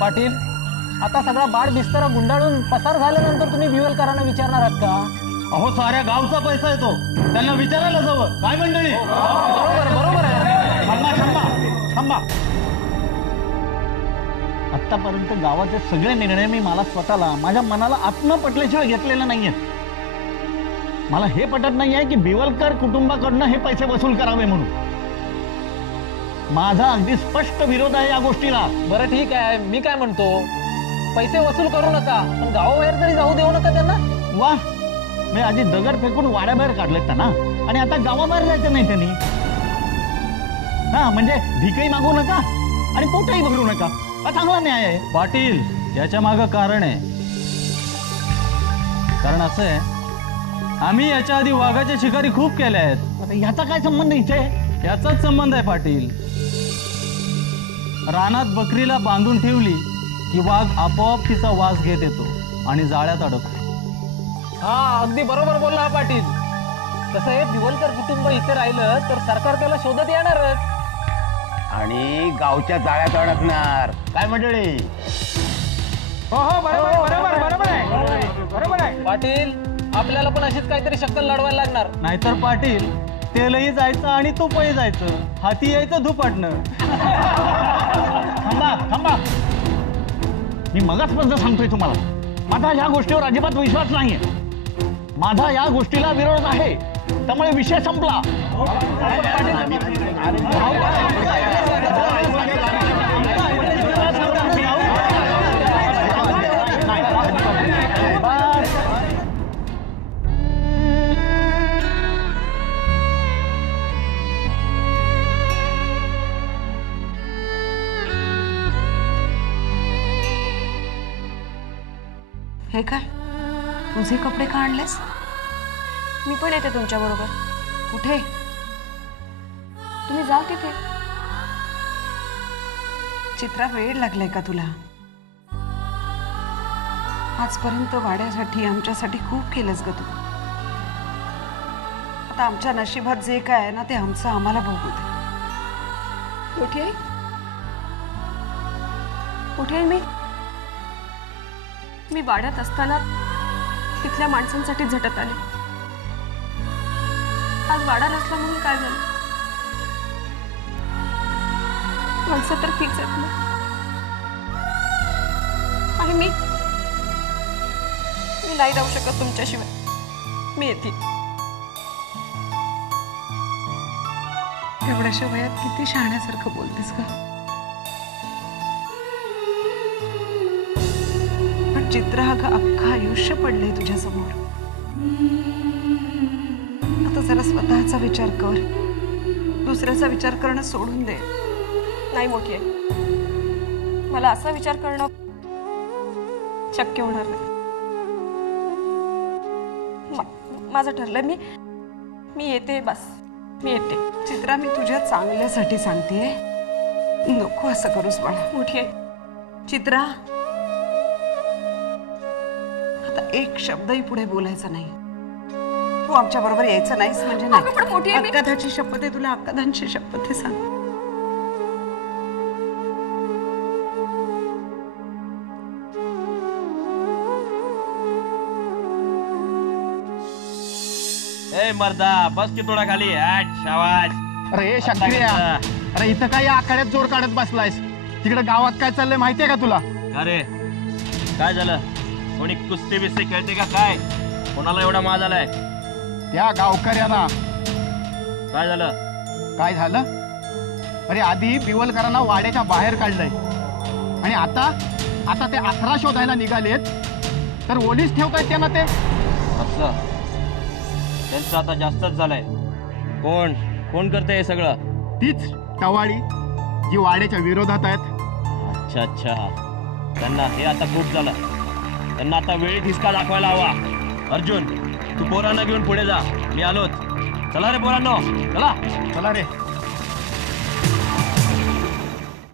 पाटील, आता सगळा बाड बिस्तरा गुंडाळून पसार झाल्यानंतर तुम्ही बिवलकरांना विचारणार आहात का? अहो साऱ्या गावचा पैसा येतो, त्यांना विचारायला जावं काय मंडळी? बरोबर आहे. थांबा. आतापर्यंत गावाचे सगळे निर्णय मी मला स्वतःला माझ्या मनाला आत्म पटल्याशिवाय घेतलेले नाहीये. मला हे पटत नाहीये की बिवलकर कुटुंबाकडनं हे पैसे वसूल करावे म्हणून. माझा अगदी स्पष्ट विरोध आहे या गोष्टीला. बरं ठीक आहे, मी काय म्हणतो, पैसे वसूल करू नका, पण गावाबाहेर तरी जाऊ देऊ नका त्यांना. वा, मी आधी दगड फेकून वाड्याबाहेर काढलेत त्यांना आणि आता गावाबाहेर जायचं नाही त्यांनी. हा म्हणजे भीकही मागू नका आणि पोटही भरू नका, हा चांगला न्याय आहे. पाटील, याच्या मागं कारण आहे. कारण असं आहे, आम्ही याच्या आधी वाघाच्या शिकारी खूप केल्या आहेत. आता ह्याचा काय संबंध इथे? याचाच संबंध आहे पाटील. रानात बकरीला बांधून ठेवली की वाघ आपोआप तिचा वास घेत येतो आणि जाळ्यात अडकतो. हा, अगदी बरोबर बोलला पाटील. कसं आहे, बिवलकर कुटुंब इथे राहिलं तर सरकार त्याला शोधत येणारच आणि गावच्या जाळ्यात अडकणार. काय मंडळी? हो, बरोबर आहे पाटील. आपल्याला पण अशीच काहीतरी शक्कल लढवायला लागणार. नाहीतर पाटील, तेलही जायचं आणि तुपही जायचं, हाती यायचं धुपाटणं. थांबा. मी मगाचपासून सांगतोय तुम्हाला, माझा या गोष्टीवर अजिबात विश्वास नाहीये. माझा या गोष्टीला विरोध आहे, त्यामुळे विषय संपला. हे काय, तुझे कपडे का आणलेस? मी पण येते तुमच्या बरोबर. कुठे? तुम्ही जा तिथे. चित्रा, वेळ लागलाय का तुला? आजपर्यंत वाड्यासाठी आमच्यासाठी खूप केलंस ग तू. आता आमच्या नशिबात जे काय आहे ना ते आमचं आम्हाला बघू दे. कुठे आहे? कुठे आहे मी वाड्यात असताना तिथल्या माणसांसाठी झटत आले. आज वाडा नसला म्हणून काय झालं? माणसं तर तीच आहेत ना. आणि मी नाही राहू शकत तुमच्याशिवाय. मी येते. एवढ्याशा वयात किती शहाण्यासारखं बोलतेस का? पण चित्रा, अगं अख्खं आयुष्य पडलंय तुझ्या समोर. आता जरा स्वतःचा विचार कर, दुसऱ्याचा विचार करणं सोडून दे. नाही मोठी आहे, मला असा विचार करणं शक्य होणार नाही. माझं ठरलंय, मी येते. बस, मी येते. चित्रा, मी तुझ्या चांगल्यासाठी सांगतेय, नको असं करूस बाळा. मोठी आहे. चित्रा, आता एक शब्दही पुढे बोलायचा नाही. तू आमच्या बरोबर यायचं नाहीस म्हणजे अगं, पण मोठी आहे मी. अक्काधाची शपथ आहे तुला, अक्काधांची शपथ आहे. सांग. ए मर्दा, बस की थोडा खाली. शाबाश. अरे शक्रिया, अरे इथं काय या आखाड्यात जोर काढत बसलायस? तिकडे गावात काय चाललंय माहितीये का तुला? अरे काय झालं? कोणी कुस्ती बिस्ती खेळते का काय? कोणाला एवढा माज आलाय? त्या गावकऱ्यांना. काय झालं? काय झालं? अरे आधी बिवलकरांना वाड्याच्या बाहेर काढलंय आणि आता ते अथरा शोधायला निघालेत, तर ओलीस ठेवतायत त्यांना ते. असं त्यांचं आता जास्तच झालंय. कोण करते हे सगळं? तीच टवाळी जी वाड्याच्या विरोधात आहेत. अच्छा, त्यांना हे आता खूप झालं. त्यांना आता वेळीत हिसका दाखवायला हवा. अर्जुन, तू पोरांना घेऊन पुढे जा, मी आलोच. चला रे पोरांनो, चला. चला रे.